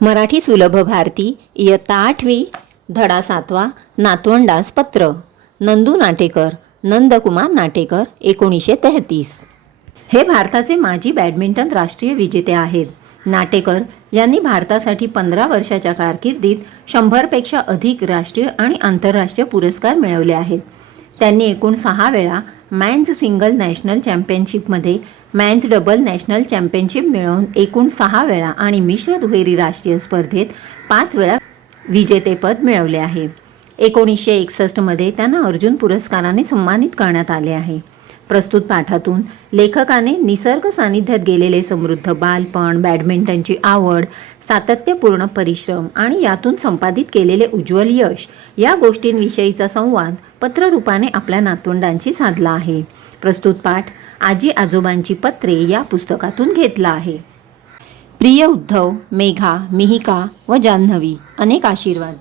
मराठी सुलभ भारती इयत्ता आठवी धडा सातवा नातवंडास पत्र नंदू नाटेकर नंदकुमार नाटेकर एकोणीसशे तेहतीस. हे भारताचे माजी बॅडमिंटन राष्ट्रीय विजेते आहेत. नाटेकर यांनी भारतासाठी पंधरा वर्षाच्या कारकिर्दीत शंभरपेक्षा अधिक राष्ट्रीय आणि आंतरराष्ट्रीय पुरस्कार मिळवले आहेत. त्यांनी एकूण सहा वेळा मॅन्स सिंगल नॅशनल चॅम्पियनशिपमध्ये मॅन्स डबल नॅशनल चॅम्पियनशिप मिळवून एकूण सहा वेळा आणि मिश्र दुहेरी राष्ट्रीय स्पर्धेत पाच वेळा विजेतेपद मिळवले आहे. एकोणीसशे एकसष्टमध्ये त्यांना अर्जुन पुरस्काराने सन्मानित करण्यात आले आहे. प्रस्तुत पाठातून लेखकाने निसर्ग सानिध्यात गेलेले समृद्ध बालपण बॅडमिंटनची आवड सातत्यपूर्ण परिश्रम आणि यातून संपादित केलेले उज्ज्वल यश या गोष्टींविषयीचा संवाद पत्ररूपाने आपल्या नातवंडांशी साधला आहे. प्रस्तुत पाठ आजी आजोबांची पत्रे या पुस्तकातून घेतला आहे. प्रिय उद्धव मेघा मिहिका व जान्हवी अनेक आशीर्वाद.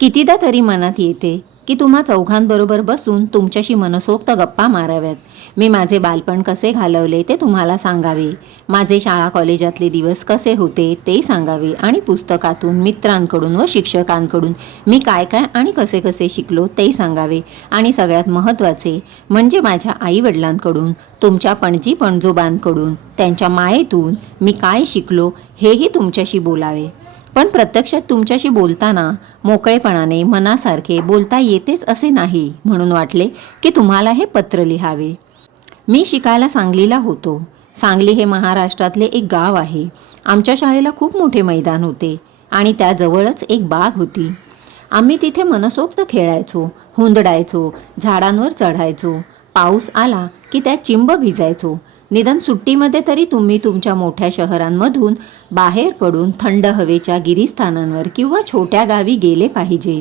कितीदा तरी मनात येते की तुम्हा चौघांबरोबर बसून तुमच्याशी मनसोक्त गप्पा माराव्यात. मी माझे बालपण कसे घालवले ते तुम्हाला सांगावे. माझे शाळा कॉलेजातले दिवस कसे होते ते सांगावे आणि पुस्तकातून मित्रांकडून व शिक्षकांकडून मी काय काय आणि कसे कसे शिकलो ते सांगावे. आणि सगळ्यात महत्त्वाचे म्हणजे माझ्या आईवडिलांकडून तुमच्या पणजी पणजोबांकडून त्यांच्या मायेतून मी काय शिकलो हेही तुमच्याशी बोलावे. पण प्रत्यक्षात तुमच्याशी बोलताना मोकळेपणाने मनासारखे बोलता येतेच असे नाही म्हणून वाटले की तुम्हाला हे पत्र लिहावे. मी शिकायला सांगलीला होतो. सांगली हे महाराष्ट्रातले एक गाव आहे. आमच्या शाळेला खूप मोठे मैदान होते आणि त्याजवळच एक बाग होती. आम्ही तिथे मनसोक्त खेळायचो हुंदडायचो झाडांवर चढायचो. पाऊस आला की त्यात चिंब भिजायचो. निदान सुट्टीमध्ये तरी तुम्ही तुमच्या मोठ्या शहरांमधून बाहेर पडून थंड हवेच्या गिरीस्थानांवर किंवा छोट्या गावी गेले पाहिजे.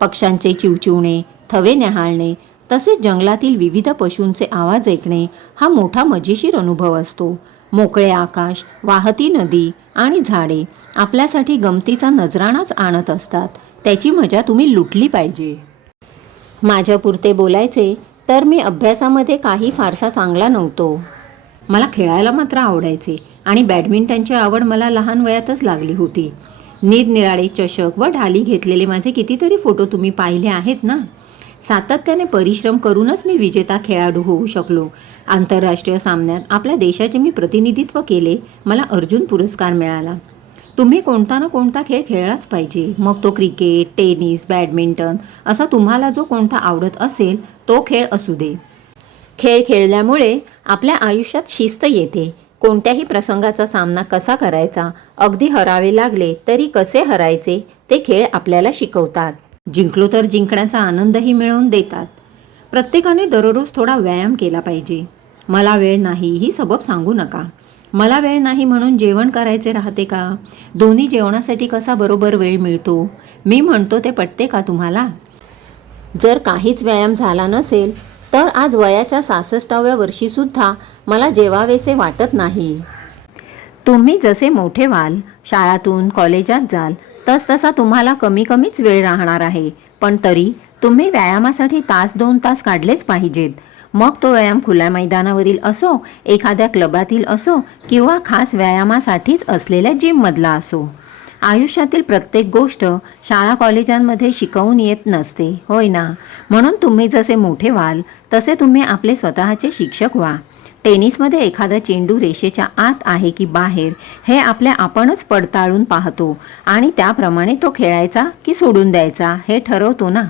पक्ष्यांचे चिवचिवणे थवे न्याहाळणे तसेच जंगलातील विविध पशूंचे आवाज ऐकणे हा मोठा मजेशीर अनुभव असतो. मोकळे आकाश वाहती नदी आणि झाडे आपल्यासाठी गमतीचा नजराणाच आणत असतात. त्याची मजा तुम्ही लुटली पाहिजे. माझ्यापुरते बोलायचे तर मी अभ्यासामध्ये काही फारसा चांगला नव्हतो. मला खेळायला मात्र आवडायचे आणि बॅडमिंटनची आवड मला लहान वयातच लागली होती. निरनिराळे चषक व ढाली घेतलेले माझे कितीतरी फोटो तुम्ही पाहिले आहेत ना? सातत्याने परिश्रम करूनच मी विजेता खेळाडू होऊ शकलो. आंतरराष्ट्रीय सामन्यात आपल्या देशाचे मी प्रतिनिधित्व केले मला अर्जुन पुरस्कार मिळाला. तुम्ही कोणता ना कोणता खेळ खेळलाच पाहिजे. मग तो क्रिकेट टेनिस बॅडमिंटन असा तुम्हाला जो कोणता आवडत असेल तो खेळ असू दे. खेळ खेळल्यामुळे आपल्या आयुष्यात शिस्त येते. कोणत्याही प्रसंगाचा सामना कसा करायचा अगदी हरावे लागले तरी कसे हरायचे ते खेळ आपल्याला शिकवतात. जिंकलो तर जिंकण्याचा आनंदही मिळवून देतात. प्रत्येकाने दररोज थोडा व्यायाम केला पाहिजे. मला वेळ नाही ही सबब सांगू नका. मला वेळ नाही म्हणून जेवण करायचे राहते का? दोन्ही जेवणासाठी कसा बरोबर वेळ मिळतो? मी म्हणतो ते पटते का तुम्हाला? जर काहीच व्यायाम झाला नसेल तर आज वयाच्या सासष्टाव्या वर्षीसुद्धा मला जेवावेसे वाटत नाही. तुम्ही जसे मोठे व्हाल शाळातून कॉलेजात जाल तसतसा तुम्हाला कमी कमीच वेळ राहणार आहे. पण तरी तुम्ही व्यायामासाठी तास दोन तास काढलेच पाहिजेत. मग तो व्यायाम खुल्या मैदानावरील असो एखाद्या क्लबातील असो किंवा खास व्यायामासाठीच असलेल्या जिममधला असो. आयुष्यातील प्रत्येक गोष्ट शाळा कॉलेजांमध्ये शिकवून येत नसते. होय ना? म्हणून तुम्ही जसे मोठे व्हाल तसे तुम्ही आपले स्वतःचे शिक्षक व्हा. टेनिसमध्ये एखादा चेंडू रेषेच्या आत आहे की बाहेर हे आपल्या आपणच पडताळून पाहतो आणि त्याप्रमाणे तो खेळायचा की सोडून द्यायचा हे ठरवतो ना?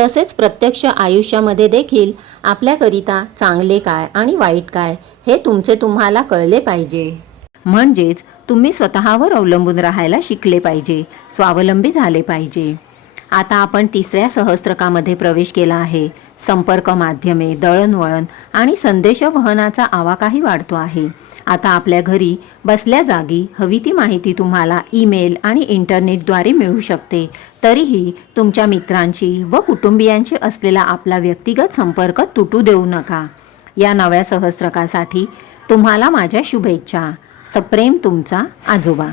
तसेच प्रत्यक्ष आयुष्यामध्ये देखील आपल्याकरिता चांगले काय आणि वाईट काय हे तुमचे तुम्हाला कळले पाहिजे. म्हणजेच तुम्ही स्वतःवर अवलंबून राहायला शिकले पाहिजे स्वावलंबी झाले पाहिजे. आता आपण तिसऱ्या सहस्त्रकामध्ये प्रवेश केला आहे. संपर्क माध्यमे दळणवळण आणि संदेशवहनाचा आवाकाही वाढतो आहे. आता आपल्या घरी बसल्या जागी हवी ती माहिती तुम्हाला ईमेल आणि इंटरनेटद्वारे मिळू शकते. तरीही तुमच्या मित्रांशी व कुटुंबियांशी असलेला आपला व्यक्तिगत संपर्क तुटू देऊ नका. या नव्या सहस्त्रकासाठी तुम्हाला माझ्या शुभेच्छा. सप्रेम तुमचा आजोबा.